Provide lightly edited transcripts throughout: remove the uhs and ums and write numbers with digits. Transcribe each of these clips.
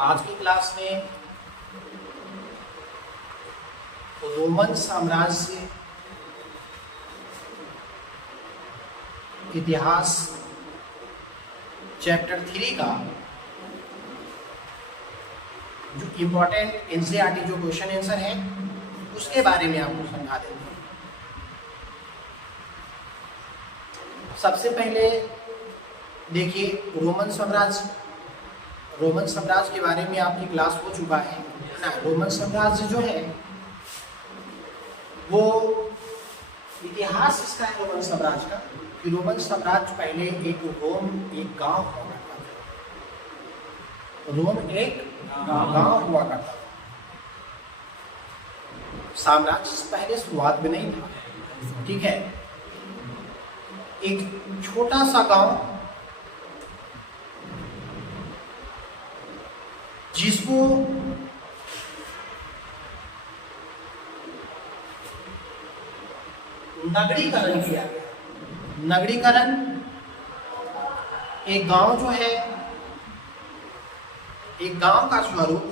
आज की क्लास में रोमन साम्राज्य इतिहास चैप्टर 3 का जो इम्पोर्टेंट एनसीईआरटी जो क्वेश्चन आंसर है उसके बारे में आपको समझा देंगे। सबसे पहले देखिए रोमन साम्राज्य के बारे में आपकी क्लास हो चुका है ना। रोमन साम्राज्य जो है वो इतिहास इसका है रोमन साम्राज्य का कि रोमन साम्राज्य पहले एक गांव हुआ करता था। रोम एक गांव हुआ करता था। साम्राज्य पहले शुरुआत में नहीं था, ठीक है। एक छोटा सा गांव जिसको नगरीकरण किया गया। नगरीकरण एक गांव जो है, एक गांव का स्वरूप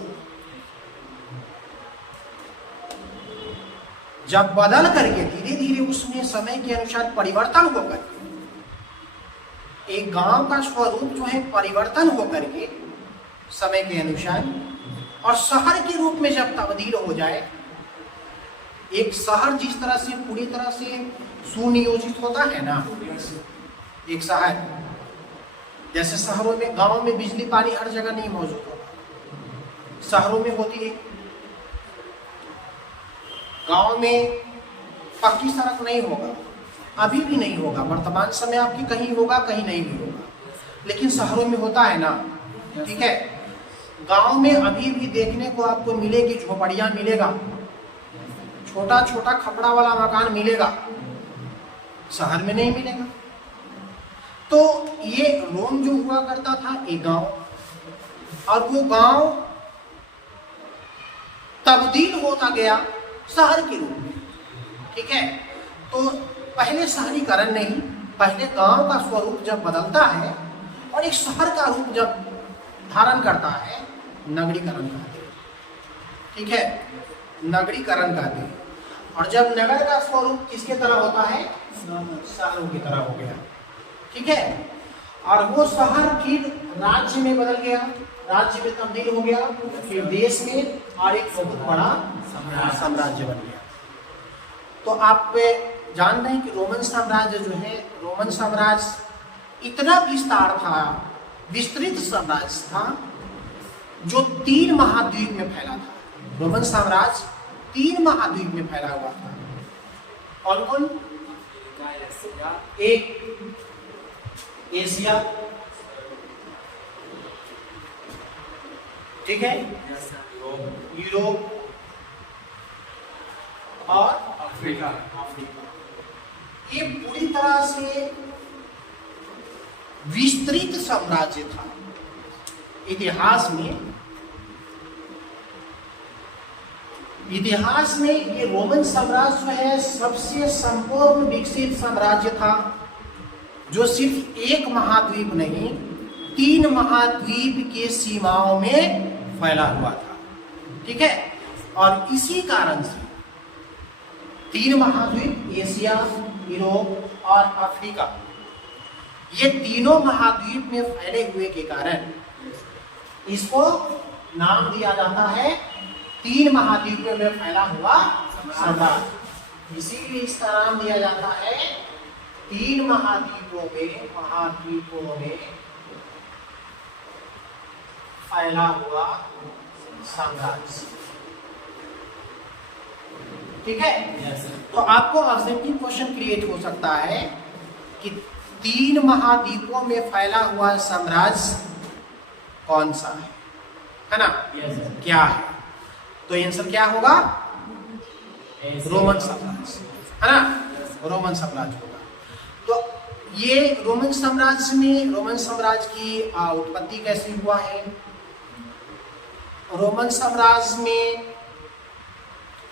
जब बदल करके धीरे धीरे उसमें समय के अनुसार परिवर्तन होकर एक गांव का स्वरूप जो है परिवर्तन होकर के समय के अनुसार और शहर के रूप में जब तब्दील हो जाए, एक शहर जिस तरह से पूरी तरह से सुनियोजित होता है ना, एक शहर जैसे शहरों में, गांव में बिजली पानी हर जगह नहीं मौजूद होता, शहरों में होती है। गांव में पक्की सड़क नहीं होगा, अभी भी नहीं होगा, वर्तमान समय आपकी कहीं होगा कहीं नहीं भी होगा, लेकिन शहरों में होता है ना, ठीक है। गांव में अभी भी देखने को आपको मिलेगी झोपड़ियां मिलेगा, छोटा छोटा खपड़ा वाला मकान मिलेगा, शहर में नहीं मिलेगा। तो ये रोम जो हुआ करता था एक गांव, और वो गांव तब्दील होता गया शहर के रूप में, ठीक है। तो पहले शहरीकरण नहीं, पहले गांव का स्वरूप जब बदलता है और एक शहर का रूप जब धारण करता है, नगरीकरण कहते हैं, ठीक है, नगरीकरण कहते हैं। और जब नगर का स्वरूप किसके तरह होता है, शहरों की तरह हो गया, ठीक है। और वो शहर फिर राज्य में बदल गया, राज्य में तब्दील हो गया, फिर देश में, और एक बहुत बड़ा साम्राज्य बन गया। तो आप जान रहे हैं कि रोमन साम्राज्य जो है, रोमन साम्राज्य इतना विस्तार था, विस्तृत साम्राज्य था जो 3 महाद्वीप में फैला था। रोमन साम्राज्य 3 महाद्वीप में फैला हुआ था। कौन कौन? एक एशिया, ठीक है, यूरोप और अफ्रीका। ये पूरी तरह से विस्तृत साम्राज्य था। इतिहास में ये रोमन साम्राज्य जो है सबसे संपूर्ण विकसित साम्राज्य था, जो सिर्फ एक महाद्वीप नहीं 3 महाद्वीप के सीमाओं में फैला हुआ था, ठीक है। और इसी कारण से 3 महाद्वीप, एशिया, यूरोप और अफ्रीका, ये तीनों महाद्वीप में फैले हुए के कारण इसको नाम दिया जाता है 3 महाद्वीपों में फैला हुआ साम्राज्य। इसीलिए इसका नाम दिया जाता है 3 महाद्वीपों में फैला हुआ साम्राज्य, ठीक है। तो आपको असेंबलिंग क्वेश्चन क्रिएट हो सकता है कि 3 महाद्वीपों में फैला हुआ साम्राज्य कौन सा है ना, क्या है? तो आंसर क्या होगा? रोमन साम्राज्य, है ना, रोमन साम्राज्य होगा। तो ये रोमन साम्राज्य की उत्पत्ति कैसे हुआ है? रोमन साम्राज्य में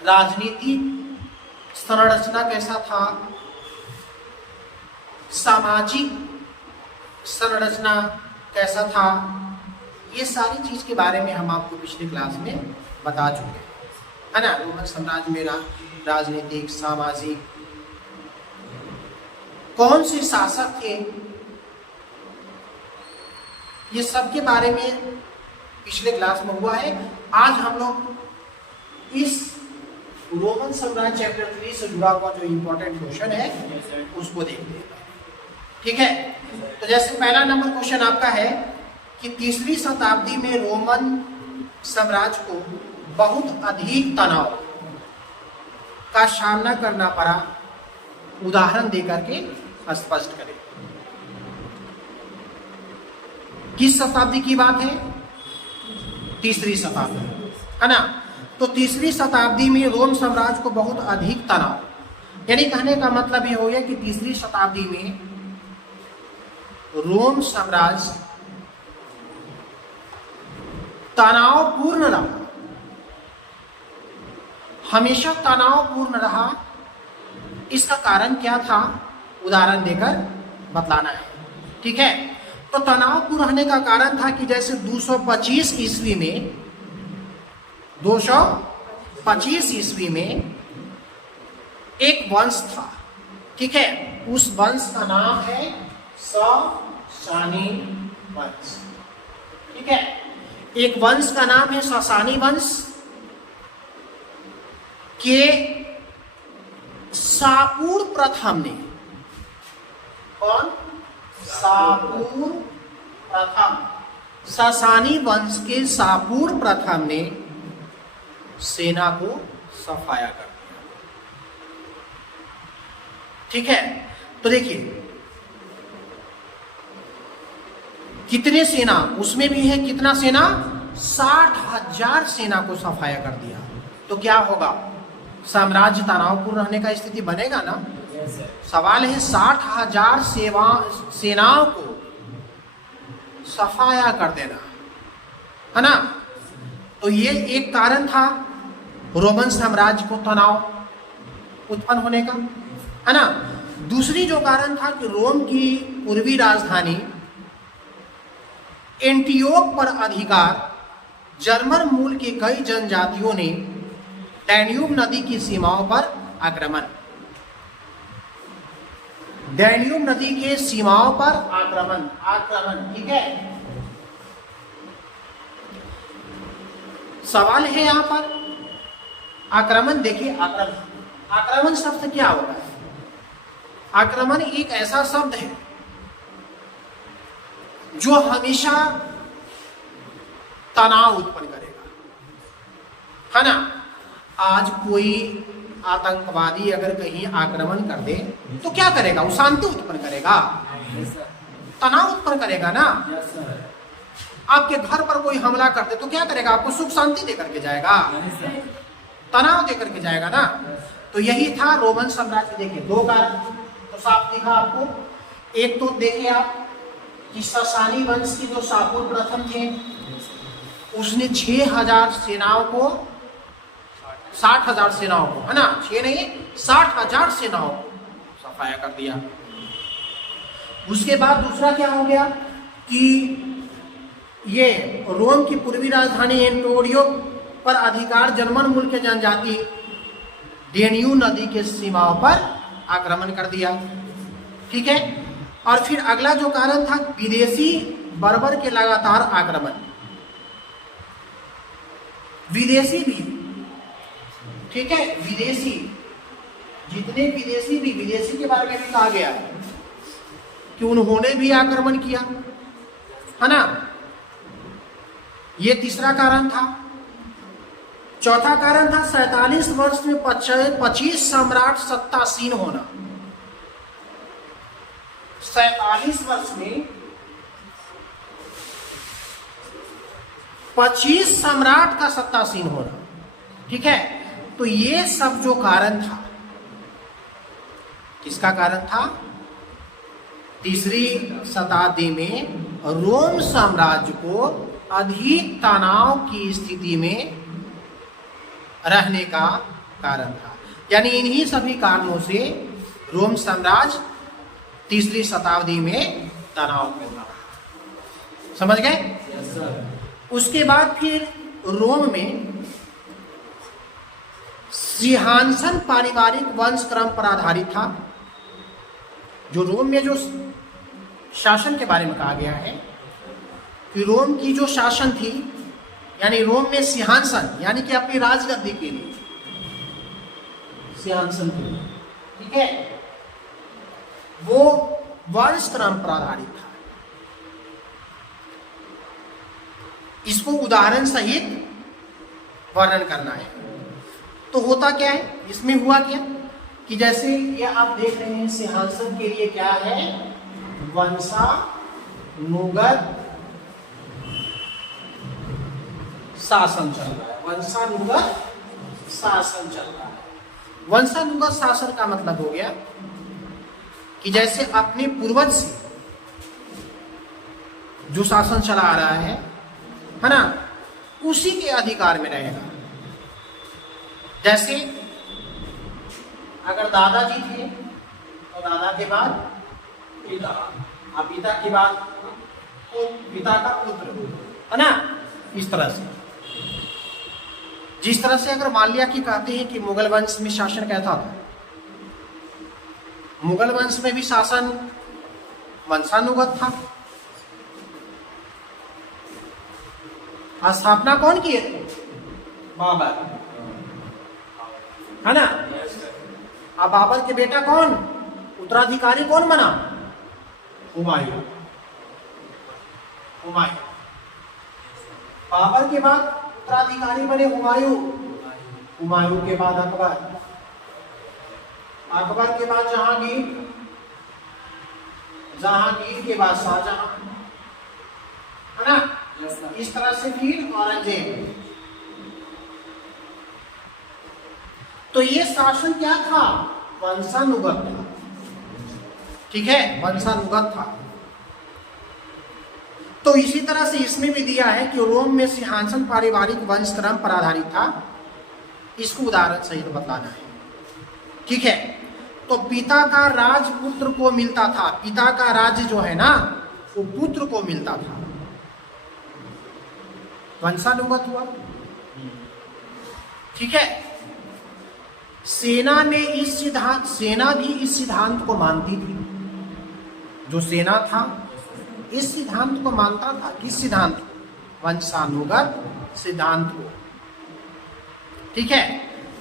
राजनीतिक संरचना कैसा था, सामाजिक संरचना कैसा था, ये सारी चीज के बारे में हम आपको पिछले क्लास में बता चुके हैं, है ना। रोमन साम्राज्य में राजनीतिक, सामाजिक, कौन से शासक थे, ये सब के बारे में पिछले क्लास में हुआ है। आज हम लोग इस रोमन साम्राज्य चैप्टर 3 से जुड़ा हुआ जो इंपॉर्टेंट क्वेश्चन है उसको देखते हैं, ठीक है। तो जैसे पहला नंबर क्वेश्चन आपका है कि तीसरी शताब्दी में रोमन साम्राज्य को बहुत अधिक तनाव का सामना करना पड़ा, उदाहरण देकर के स्पष्ट करें। किस शताब्दी की बात है? तीसरी शताब्दी, है ना। तो तीसरी शताब्दी में रोम साम्राज्य को बहुत अधिक तनाव, यानी कहने का मतलब ये हो गया कि तीसरी शताब्दी में रोम साम्राज्य तनावपूर्ण रहा, हमेशा तनावपूर्ण रहा। इसका कारण क्या था, उदाहरण देकर बतलाना है, ठीक है। तो तनावपूर्ण रहने का कारण था कि जैसे 225 ईस्वी में 225 ईस्वी में एक वंश था, ठीक है। उस वंश का नाम है सासानी वंश, ठीक है। एक वंश का नाम है सासानी वंश के सापूर प्रथम ने, कौन? सापूर प्रथम, सासानी वंश के सापूर प्रथम ने सेना को सफाया कर दिया, ठीक है। तो देखिए कितने सेना उसमें भी है, कितना सेना? 60,000 सेना को सफाया कर दिया। तो क्या होगा, साम्राज्य तनावपूर्ण रहने का स्थिति बनेगा ना। सवाल है 60,000 सेनाओं को सफाया कर देना, है ना। तो ये एक कारण था रोमन साम्राज्य को तनाव उत्पन्न होने का, है ना। दूसरी जो कारण था कि रोम की पूर्वी राजधानी एंटियोक पर अधिकार जर्मन मूल के कई जनजातियों ने डैन्यूब नदी की सीमाओं पर आक्रमण, डैन्यूब नदी के सीमाओं पर आक्रमण, ठीक है। सवाल है यहां पर आक्रमण, देखिए आक्रमण शब्द क्या होता है? आक्रमण एक ऐसा शब्द है जो हमेशा तनाव उत्पन्न करेगा, है ना। आज कोई आतंकवादी अगर कहीं आक्रमण कर दे तो क्या करेगा? वो शांति उत्पन्न करेगा, तनाव उत्पन्न करेगा ना। आपके घर पर कोई हमला कर दे तो क्या करेगा? आपको सुख शांति देकर के जाएगा, तनाव देकर के जाएगा ना। तो यही था रोमन साम्राज्य। देखिए दो कारण तो साफ दिखा आपको। एक तो देखिए आप कि सासानी वंश की जो सापूर प्रथम थे उसने 60,000 सेनाओं को, 60,000 सेनाओं को, है ना, 6 नहीं 60,000 सेनाओं को सफाया कर दिया। उसके बाद दूसरा क्या हो गया कि ये रोम की पूर्वी राजधानी एंटोरियो पर अधिकार जर्मन मूल के जनजाति डेन्यू नदी के सीमाओं पर आक्रमण कर दिया, ठीक है। और फिर अगला जो कारण था विदेशी बर्बर के लगातार आक्रमण, विदेशी भी, ठीक है, विदेशी जितने विदेशी के बारे में भी कहा गया कि उन्होंने भी आक्रमण किया, है ना। ये तीसरा कारण था। चौथा कारण था 47 वर्ष में 25 सम्राट सत्तासीन होना। 47 वर्ष में 25 सम्राट का सत्तासीन होना, ठीक है। तो ये सब जो कारण था, किसका कारण था? तीसरी शताब्दी में रोम साम्राज्य को अधिक तनाव की स्थिति में रहने का कारण था। यानी इन्हीं सभी कारणों से रोम साम्राज्य तीसरी शताब्दी में तनावपूर्ण रहा। समझ गए? उसके बाद फिर रोम में सिंहासन पारिवारिक वंश क्रम पर आधारित था। जो रोम में जो शासन के बारे में कहा गया है कि रोम की जो शासन थी, यानी रोम में सिंहासन यानी कि अपनी राजगद्दी के लिए सिंहासन के लिए, ठीक है, वो वंश क्रम पर आधारित था। इसको उदाहरण सहित वर्णन करना है। तो होता क्या है, इसमें हुआ क्या कि जैसे ये आप देख रहे हैं सिंहासन के लिए क्या है, वंशानुगत शासन चल रहा है। वंशानुगत शासन चल रहा है। वंशानुगत शासन का मतलब हो गया कि जैसे अपने पूर्वज से जो शासन चला आ रहा है ना, उसी के अधिकार में रहेगा। जैसे अगर दादाजी थे तो दादा के बाद पिता, और पिता के बाद पिता का पुत्र, है ना, इस तरह से। जिस तरह से अगर मान लिया कि कहते हैं कि मुगल वंश में शासन कैसा था, मुगल वंश में भी शासन वंशानुगत था। स्थापना कौन किए थे? बाबर, है ना। अब बाबर के बेटा कौन, उत्तराधिकारी कौन बना? हुमायूं। हुमायूं बाबर के बाद उत्तराधिकारी बने हुमायूं। हुमायूं के बाद अकबर, अकबर के बाद जहांगीर, जहांगीर के बाद शाहजहां, है ना। इस तरह से फिर औरंगजेब। तो ये शासन क्या था? वंशानुगत था, ठीक है, वंशानुगत था। तो इसी तरह से इसमें भी दिया है कि रोम में सिंहासन पारिवारिक वंश क्रम पर आधारित था। इसको उदाहरण सहित बताना है, ठीक है। तो पिता का राज पुत्र को मिलता था। पिता का राज्य जो है ना, वो पुत्र को मिलता था। वंशानुगत हुआ, ठीक है। सेना में इस सिद्धांत, सेना भी इस सिद्धांत को मानती थी। जो सेना था इस सिद्धांत को मानता था। किस सिद्धांत? वंशानुगत सिद्धांत को, ठीक है।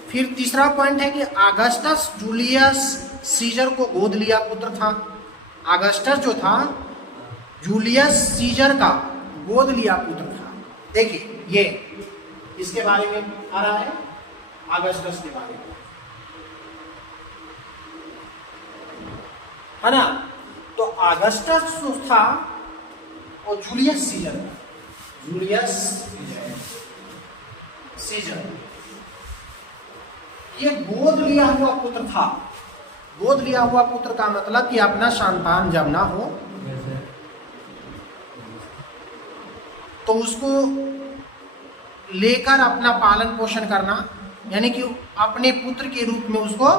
फिर तीसरा पॉइंट है कि अगस्टस जूलियस सीजर को गोद लिया पुत्र था। अगस्टस जो था जूलियस सीजर का गोद लिया पुत्र था। देखिए ये इसके बारे में आ रहा है, अगस्टस के बारे में, है ना। तो अगस्टस जो था वो जूलियस सीजर, जूलियस सीजर ये गोद लिया हुआ पुत्र था। गोद लिया हुआ पुत्र का मतलब कि अपना संतान जब ना हो तो उसको लेकर अपना पालन पोषण करना, यानी कि अपने पुत्र के रूप में उसको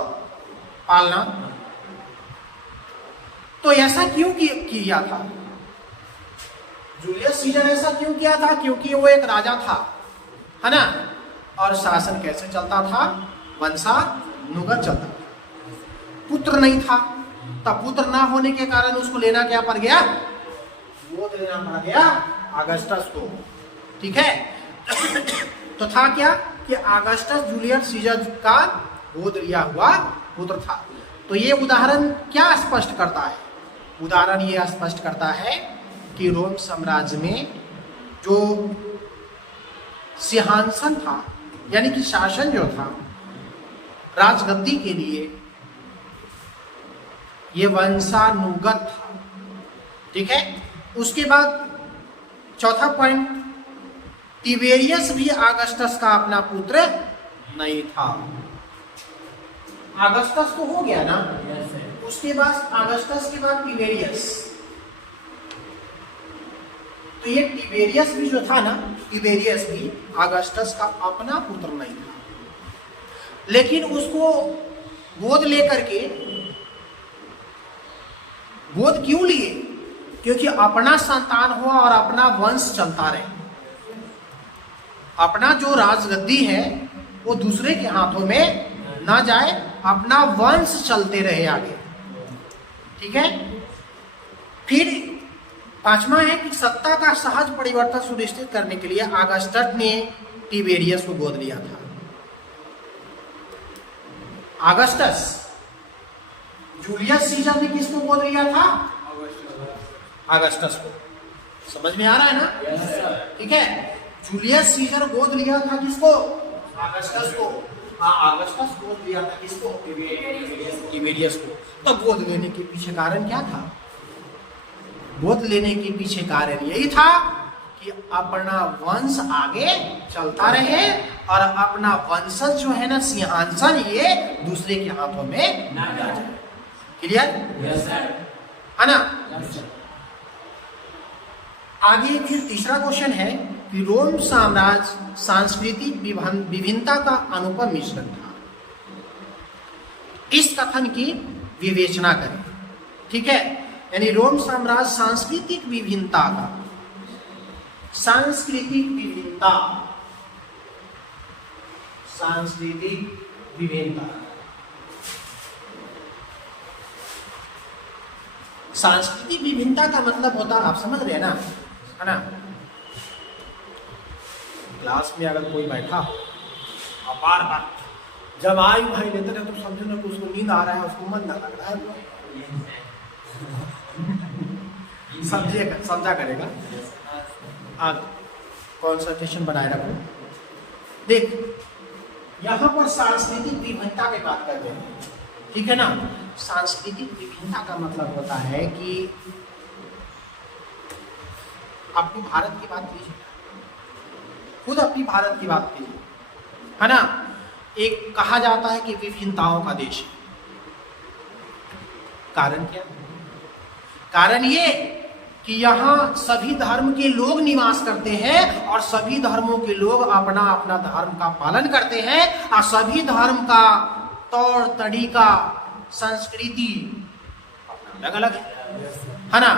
पालना। तो ऐसा क्यों किया था? जूलियस सीजर ऐसा क्यों किया था? क्योंकि वो एक राजा था, है ना। और शासन कैसे चलता था? वंशानुगत चलता था। पुत्र नहीं था, तब पुत्र ना होने के कारण उसको लेना क्या पड़ गया? गोद लेना पड़ गया अगस्टस को, ठीक है। तो था क्या कि अगस्टस जूलियस सीजर का गोद लिया हुआ पुत्र था। तो ये उदाहरण क्या स्पष्ट करता है? उदाहरण ये स्पष्ट करता है कि रोम साम्राज्य में जो सिंहासन था, यानी कि शासन जो था राजगद्दी के लिए, ये वंशानुगत था, ठीक है। उसके बाद चौथा पॉइंट, तिबेरियस भी अगस्टस का अपना पुत्र नहीं था। अगस्टस तो हो गया ना, उसके बाद अगस्टस के बाद तिबेरियस। तो ये तिबेरियस भी जो था ना, तिबेरियस भी अगस्टस का अपना पुत्र नहीं था, लेकिन उसको गोद लेकर के, गोद क्यों लिए? क्योंकि अपना संतान हुआ और अपना वंश चलता रहे, अपना जो राजगद्दी है वो दूसरे के हाथों में ना जाए, अपना वंश चलते रहे आगे। ठीक है। फिर पांचवा है कि सत्ता का सहज परिवर्तन सुनिश्चित करने के लिए ऑगस्टस ने टिबेरियस को गोद लिया था। ऑगस्टस, जूलियस सीजर ने किसको गोद लिया था? ऑगस्टस को। समझ में आ रहा है ना? ठीक है। जूलियस सीजर गोद लिया था किसको? ऑगस्टस को। ऑगस्टस गोद लिया था किसको? टिबेरियस को। तो गोद लेने के पीछे कारण क्या था? गोद लेने के पीछे कारण यही था कि अपना वंश आगे चलता रहे और अपना वंशज जो है ना, सिंहासन, ये दूसरे के हाथों में ना जाए। क्लियर? है ना? आगे फिर तीसरा क्वेश्चन है कि रोम साम्राज्य सांस्कृतिक विभिन्नता का अनुपम मिश्रण था। इस कथन की विवेचना करें। ठीक है। यानी रोम साम्राज्य सांस्कृतिक विभिन्नता का, सांस्कृतिक विभिन्नता, सांस्कृतिक विभिन्नता, सांस्कृतिक विभिन्नता का मतलब होता है, आप समझ रहे हैं ना, है ना? क्लास में अगर कोई बैठा बार बार जब आयु भाई लेते रहे तो समझो ना कि उसको नींद आ रहा है, उसको मन ना लग रहा है, समझा करेगा। आज कॉन्सेंट्रेशन बनाए रखो। देख, यहां पर सांस्कृतिक विभिन्नता की बात करते हैं। ठीक है ना? सांस्कृतिक विभिन्नता का मतलब होता है कि अपनी भारत की बात कीजिए, खुद अपनी भारत की बात कीजिए, है ना? एक कहा जाता है कि विभिन्नताओं का देश है। कारण क्या? कारण ये कि यहाँ सभी धर्म के लोग निवास करते हैं और सभी धर्मों के लोग अपना अपना धर्म का पालन करते हैं और सभी धर्म का तौर तरीका, संस्कृति अलग अलग है ना?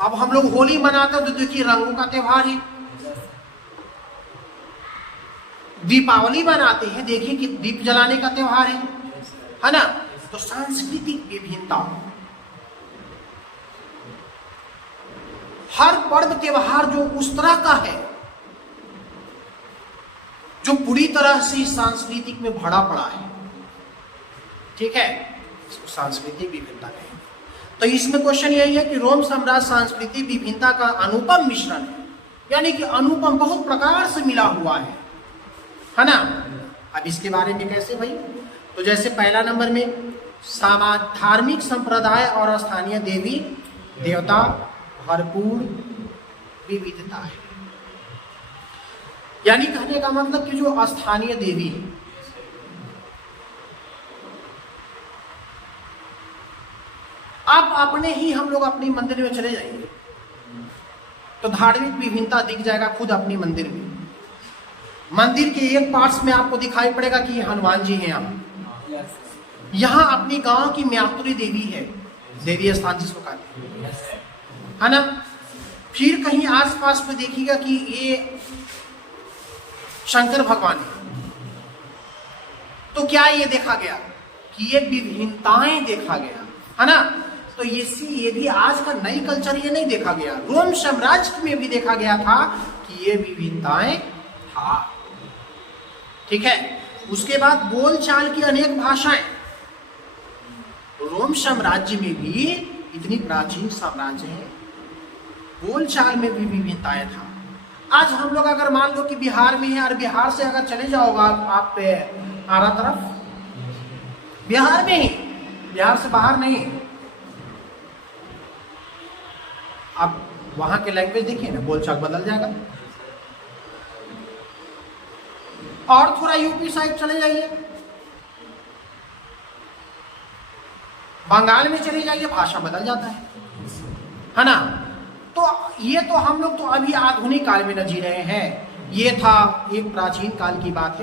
अब हम लोग होली मनाते हैं तो देखिए रंगों का त्योहार है। दीपावली मनाते हैं, देखिए कि दीप जलाने का त्योहार है ना? तो सांस्कृतिक विभिन्नता, हर पर्व त्योहार जो उस तरह का है जो पूरी तरह से सांस्कृतिक में भरा पड़ा है। ठीक है? सांस्कृतिक विभिन्नता है। तो इसमें क्वेश्चन यही है कि रोम साम्राज्य सांस्कृतिक विभिन्नता का अनुपम मिश्रण है, यानी कि अनुपम बहुत प्रकार से मिला हुआ है ना? अब इसके बारे में कैसे भाई? तो जैसे पहला नंबर में धार्मिक संप्रदाय और स्थानीय देवी देवता भरपूर विविधता है। यानी कहने का मतलब कि जो स्थानीय देवी है, आप अपने ही, हम लोग अपने मंदिर में चले जाएंगे तो धार्मिक विभिन्नता दिख जाएगा खुद अपनी मंदिर में। मंदिर के एक पार्ट्स में आपको दिखाई पड़ेगा कि ये हनुमान जी हैं। यहाँ अपनी गांव की म्यात्री देवी है, देवी स्थान जिसको कहते हैं, है ना? फिर कहीं आसपास में देखिएगा कि ये शंकर भगवान है। तो क्या ये देखा गया कि ये विभिन्नताएं देखा गया, है ना? तो ये भी आज का नई कल्चर ये नहीं देखा गया, रोम साम्राज्य में भी देखा गया था कि ये विभिन्नताएं था। ठीक है? उसके बाद बोलचाल की अनेक भाषाएं, रोम साम्राज्य में भी इतनी प्राचीन साम्राज्य है, बोलचाल में भी विभिन्नताएं था। आज हम लोग अगर मान लो कि बिहार में है और बिहार से अगर चले जाओगे आप आरा तरफ, बिहार में ही, बिहार से बाहर नहीं, आप वहां के लैंग्वेज देखिए ना, बोलचाल बदल जाएगा। और थोड़ा यूपी साइड चले जाइए, बंगाल में चले जाइए, भाषा बदल जाता है ना? तो ये तो हम लोग तो अभी आधुनिक काल में न जी रहे हैं, ये था एक प्राचीन काल की बात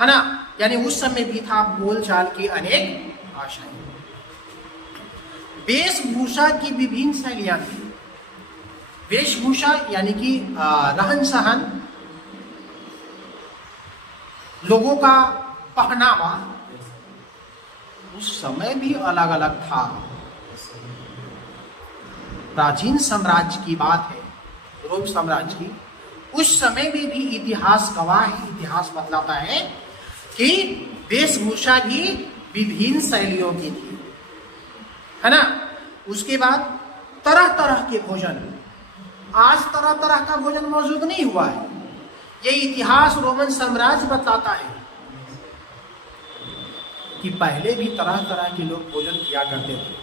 है ना? यानी उस समय भी था बोलचाल की अनेक भाषाएं। वेशभूषा की विभिन्न शैलियां थी। वेशभूषा यानी कि रहन सहन, लोगों का पहनावा उस समय भी अलग अलग था। प्राचीन साम्राज्य की बात है, रोम साम्राज्य की। उस समय में भी इतिहास गवाह है, इतिहास बतलाता है कि वेशभूषा भी विभिन्न शैलियों की थी, है ना। उसके बाद तरह तरह के भोजन, आज तरह तरह का भोजन मौजूद नहीं हुआ है। ये इतिहास रोमन साम्राज्य बताता है कि पहले भी तरह तरह के लोग भोजन किया करते थे,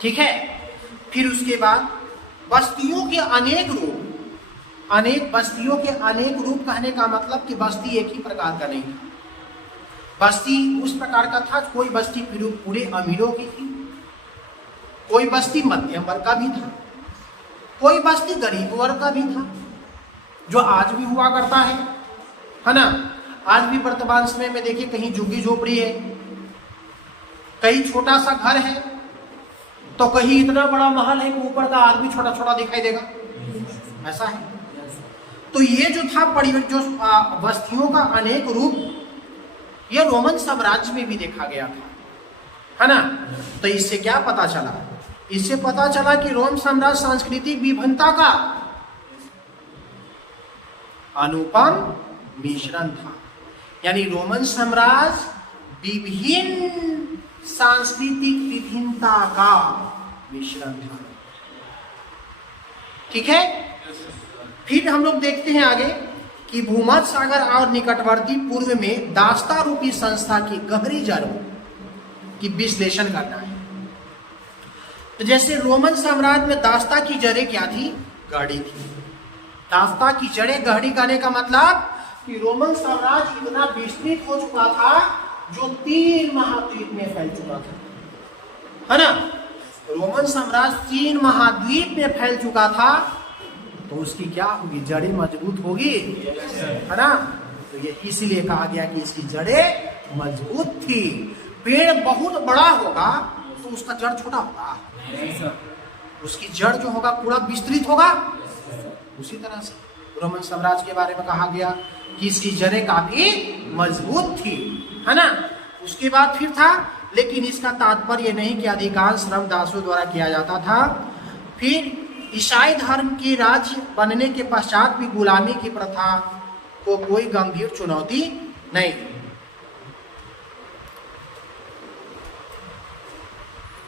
ठीक है। फिर उसके बाद बस्तियों के अनेक रूप, अनेक बस्तियों के अनेक रूप कहने का मतलब कि बस्ती एक ही प्रकार का नहीं था। बस्ती उस प्रकार का था, कोई बस्ती पूरे अमीरों की थी, कोई बस्ती मध्यम वर्ग का भी था, कोई बस्ती गरीब वर्ग का भी था, जो आज भी हुआ करता है ना। आज भी वर्तमान समय में देखिए, कहीं झुग्गी झोपड़ी है, कहीं छोटा सा घर है, तो कहीं इतना बड़ा महल है कि ऊपर का आदमी छोटा छोटा दिखाई देगा, ऐसा है। तो ये जो था जो बस्तियों का अनेक रूप, ये रोमन साम्राज्य में भी देखा गया था, है ना। तो इससे क्या पता चला? इससे पता चला कि रोम साम्राज्य सांस्कृतिक विभिन्नता का अनुपम मिश्रण था। यानी रोमन साम्राज्य विभिन्न सांस्कृतिक विभिन्नता का मिश्रण था, ठीक है। फिर हम लोग देखते हैं आगे कि भूमध्य सागर और निकटवर्ती पूर्व में दास्ता रूपी संस्था की गहरी जड़ों की विश्लेषण करना है। तो जैसे रोमन साम्राज्य में दास्ता की जड़ें क्या थी? गहरी थी। दास्ता की जड़ें गहरी करने का मतलब कि रोमन साम्राज्य इतना विस्तृत हो चुका था जो 3 महाद्वीप में फैल चुका था, है ना। रोमन साम्राज्य 3 महाद्वीप में फैल चुका था, तो उसकी क्या होगी? जड़ें मजबूत होगी, है ना। तो ये इसीलिए कहा गया कि इसकी जड़ें मजबूत थी। पेड़ बहुत बड़ा होगा तो उसका जड़ छोटा होगा, उसकी जड़ जो होगा पूरा विस्तृत होगा। उसी तरह से रोमन साम्राज्य के बारे में कहा गया कि इसकी जड़ें काफी मजबूत थी, है ना। उसके बाद फिर था, लेकिन इसका तात्पर्य नहीं कि अधिकांश श्रम दासों द्वारा किया जाता था। फिर ईसाई धर्म के राज्य बनने के पश्चात भी गुलामी की प्रथा को कोई गंभीर चुनौती नहीं।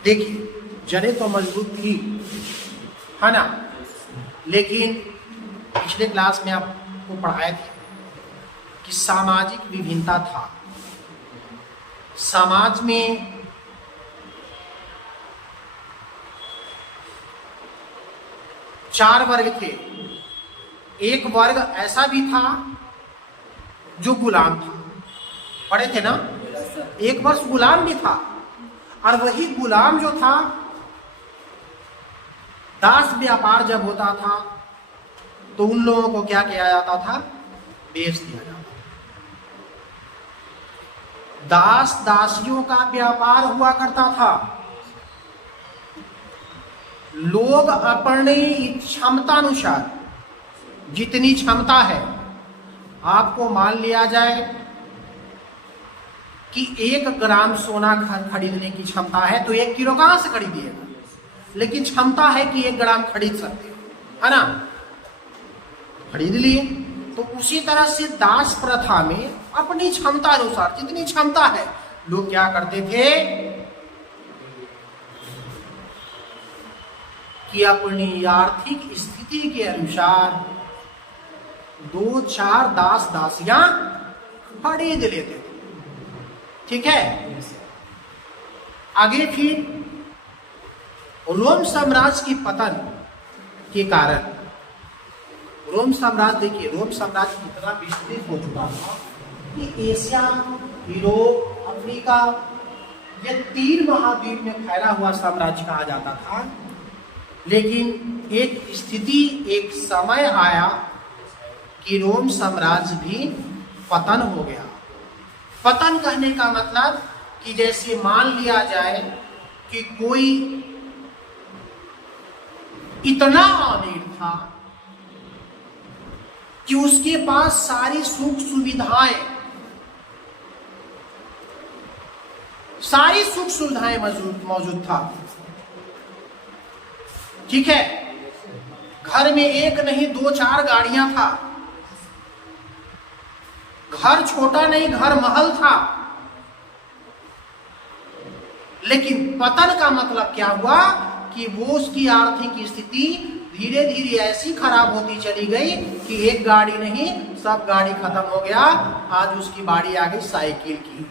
देखिए, जड़ें तो मजबूत थी, है ना, लेकिन पिछले क्लास में आपको पढ़ाया था कि सामाजिक विभिन्नता था। समाज में चार वर्ग थे। एक वर्ग ऐसा भी था जो गुलाम था, पढ़े थे ना। एक वर्ष गुलाम भी था, और वही गुलाम जो था, दास व्यापार जब होता था तो उन लोगों को क्या किया जाता था? बेच दिया जाता था। दास दासियों का व्यापार हुआ करता था। लोग अपनी क्षमता अनुसार, जितनी क्षमता है, आपको मान लिया जाए कि 1 ग्राम सोना खरीदने की क्षमता है, तो 1 किलो कहां से खरीदिएगा? लेकिन क्षमता है कि 1 ग्राम खरीद सकते हो, है ना, खरीद लिए। तो उसी तरह से दास प्रथा में अपनी क्षमता अनुसार, जितनी क्षमता है, लोग क्या करते थे कि अपनी आर्थिक स्थिति के अनुसार 2-4 दास दासियां खरीद लेते थे, ठीक है। आगे फिर रोम साम्राज्य की पतन के कारण, रोम साम्राज्य, देखिए रोम साम्राज्य इतना विस्तृत हो चुका था कि एशिया, यूरोप, अफ्रीका, ये 3 महाद्वीप में फैला हुआ साम्राज्य कहा जाता था। लेकिन एक स्थिति, एक समय आया कि रोम साम्राज्य भी पतन हो गया। पतन कहने का मतलब कि जैसे मान लिया जाए कि कोई इतना अमीर था कि उसके पास सारी सुख सुविधाएं मौजूद था। ठीक है, घर में एक नहीं 2-4 गाड़ियां था, घर छोटा नहीं घर महल था। लेकिन पतन का मतलब क्या हुआ कि वो उसकी आर्थिक स्थिति धीरे धीरे ऐसी खराब होती चली गई कि एक गाड़ी नहीं सब गाड़ी खत्म हो गया। आज उसकी बारी आ गई साइकिल की।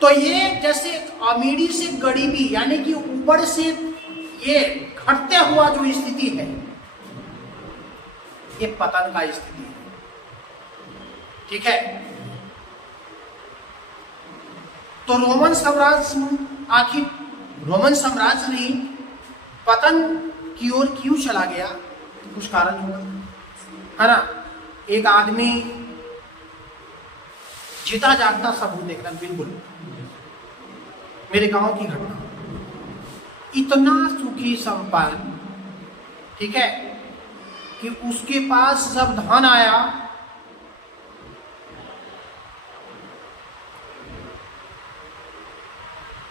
तो ये जैसे अमीरी से गरीबी यानी कि ऊपर से ये घटते हुआ जो स्थिति है, ये पतन का स्थिति है। ठीक है, तो रोमन साम्राज्य आखिर रोमन साम्राज्य नहीं पतन की ओर क्यों चला गया? तो कुछ कारण होगा, है ना। एक आदमी जीता जागता सबूत एकदम बिल्कुल मेरे गांव की घटना, इतना सुखी संपन्न, ठीक है, कि उसके पास जब धन आया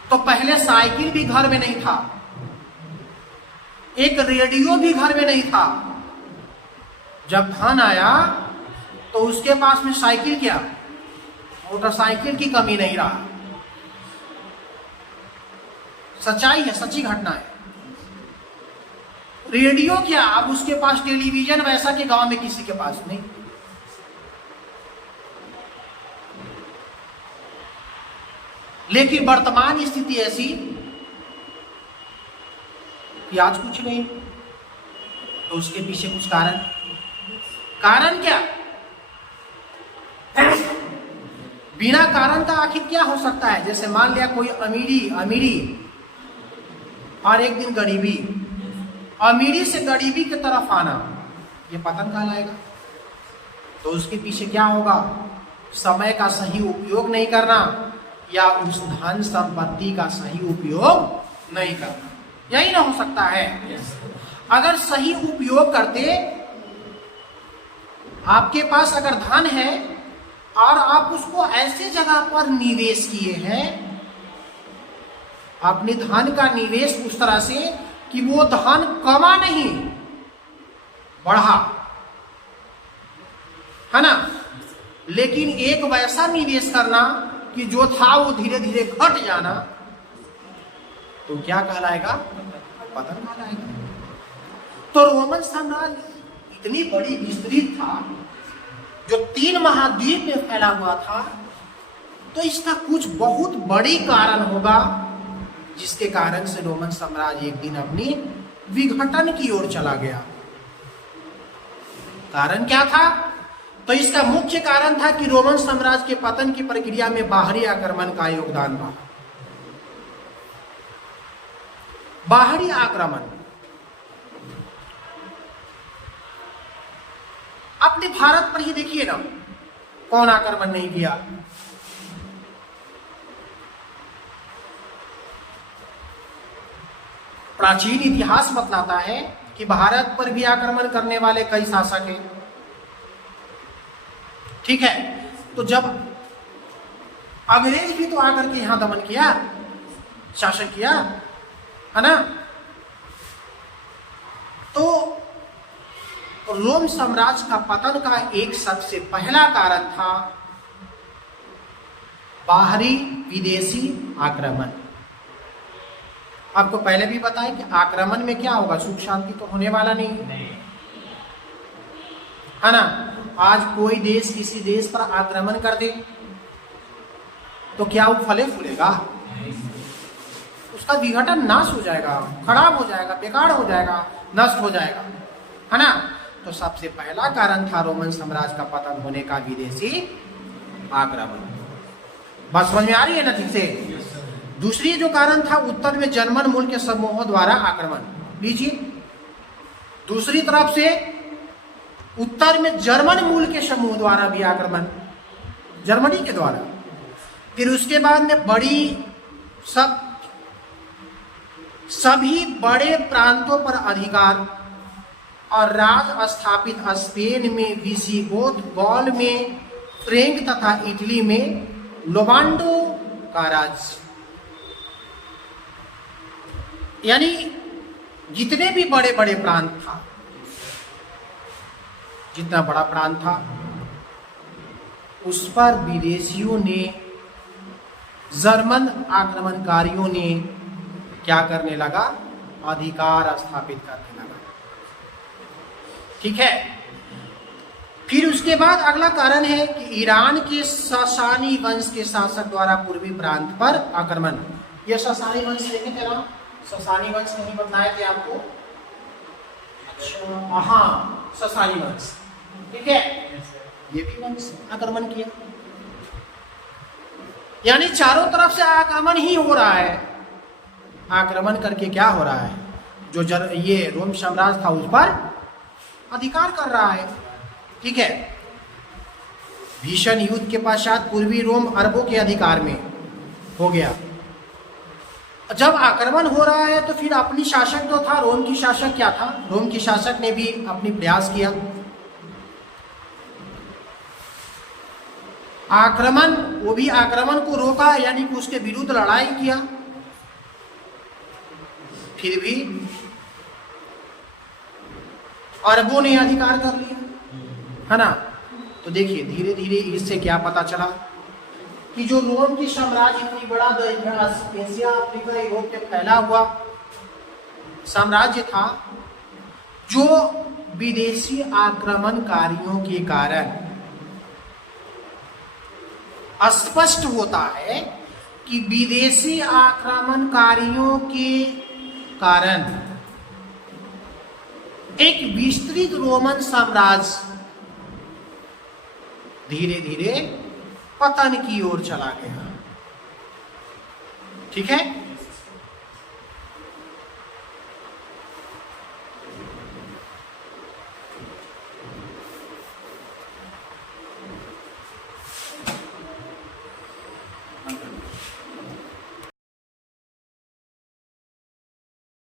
तो पहले साइकिल भी घर में नहीं था, एक रेडियो भी घर में नहीं था। जब धन आया तो उसके पास में साइकिल क्या, मोटरसाइकिल की कमी नहीं रहा। सच्चाई है, सच्ची घटना है। रेडियो क्या, अब उसके पास टेलीविजन वैसा कि गांव में किसी के पास नहीं। लेकिन वर्तमान स्थिति ऐसी कि आज कुछ नहीं, तो उसके पीछे कुछ कारण क्या? बिना कारण का आखिर क्या हो सकता है? जैसे मान लिया कोई अमीरी और एक दिन गरीबी, अमीरी से गरीबी की तरफ आना, ये पतन कहलाएगा। तो उसके पीछे क्या होगा? समय का सही उपयोग नहीं करना या उस धन संपत्ति का सही उपयोग नहीं करना, यही ना हो सकता है। अगर सही उपयोग करते, आपके पास अगर धन है और आप उसको ऐसे जगह पर निवेश किए हैं, अपने धन का निवेश उस तरह से कि वो धन कमा नहीं बढ़ा, है ना, लेकिन एक वैसा निवेश करना कि जो था वो धीरे धीरे घट जाना, तो क्या कहलाएगा? पतन कहलाएगा। तो रोमन साम्राज्य इतनी बड़ी विस्तृत था, जो 3 महाद्वीप में फैला हुआ था, तो इसका कुछ बहुत बड़ी कारण होगा जिसके कारण से रोमन साम्राज्य एक दिन अपनी विघटन की ओर चला गया। कारण क्या था? तो इसका मुख्य कारण था कि रोमन साम्राज्य के पतन की प्रक्रिया में बाहरी आक्रमण का योगदान था। बाहरी आक्रमण, अपने भारत पर ही देखिए ना, कौन आक्रमण नहीं किया। प्राचीन इतिहास बतलाता है कि भारत पर भी आक्रमण करने वाले कई शासक हैं। ठीक है, तो जब अंग्रेज भी तो आकर के यहां दमन किया, शासन किया, है ना। तो रोम साम्राज्य का पतन का एक सबसे पहला कारण था बाहरी विदेशी आक्रमण। आपको पहले भी बताया कि आक्रमण में क्या होगा, सुख शांति तो होने वाला नहीं, है ना। आज कोई देश किसी देश पर आक्रमण कर दे तो क्या वो फले फूलेगा? उसका विघटन नाश हो जाएगा, खराब हो जाएगा, बेकार हो जाएगा, नष्ट हो जाएगा, है ना। तो सबसे पहला कारण था रोमन साम्राज्य का पतन होने का विदेशी आक्रमण। बात समझ में आ रही है ना ठीक से? दूसरी जो कारण था, उत्तर में जर्मन मूल के समूहों द्वारा आक्रमण। लीजिए, दूसरी तरफ से उत्तर में जर्मन मूल के समूह द्वारा भी आक्रमण, जर्मनी के द्वारा। फिर उसके बाद में सभी बड़े प्रांतों पर अधिकार, और राज स्थापित स्पेन में विसिगोथ, गौल में फ्रेंक तथा इटली में लोबांडो का राज। यानी जितने भी बड़े बड़े प्रांत था, जितना बड़ा प्रांत था उस पर विदेशियों ने, जर्मन आक्रमणकारियों ने क्या करने लगा, अधिकार स्थापित करने लगा। ठीक है। फिर उसके बाद अगला कारण है कि ईरान के ससानी वंश के शासक द्वारा पूर्वी प्रांत पर आक्रमण। यह ससानी वंश देखे थे ना, ससानी वंश नहीं बताए थे आपको? अच्छा हाँ, ससानी वंश, ठीक है। ये भी वंश आक्रमण किया, यानी चारों तरफ से आक्रमण ही हो रहा है। आक्रमण करके क्या हो रहा है, जो ये रोम साम्राज्य था उस पर अधिकार कर रहा है। ठीक है। भीषण युद्ध के पश्चात पूर्वी रोम अरबों के अधिकार में हो गया। जब आक्रमण हो रहा है तो फिर अपनी शासक जो था, रोम की शासक क्या था, रोम की शासक ने भी अपनी प्रयास किया। आक्रमण, वो भी आक्रमण को रोका, यानी कि उसके विरुद्ध लड़ाई किया। फिर भी अरबों ने अधिकार कर लिया, है ना। तो देखिए धीरे धीरे इससे क्या पता चला कि जो रोम की साम्राज्य इतनी बड़ा एशिया, अफ्रीका, यूरोप में फैला हुआ साम्राज्य था, जो विदेशी आक्रमणकारियों के कारण स्पष्ट होता है कि विदेशी आक्रमणकारियों के कारण एक विस्तृत रोमन साम्राज्य धीरे धीरे पतन की ओर चला गया। ठीक है।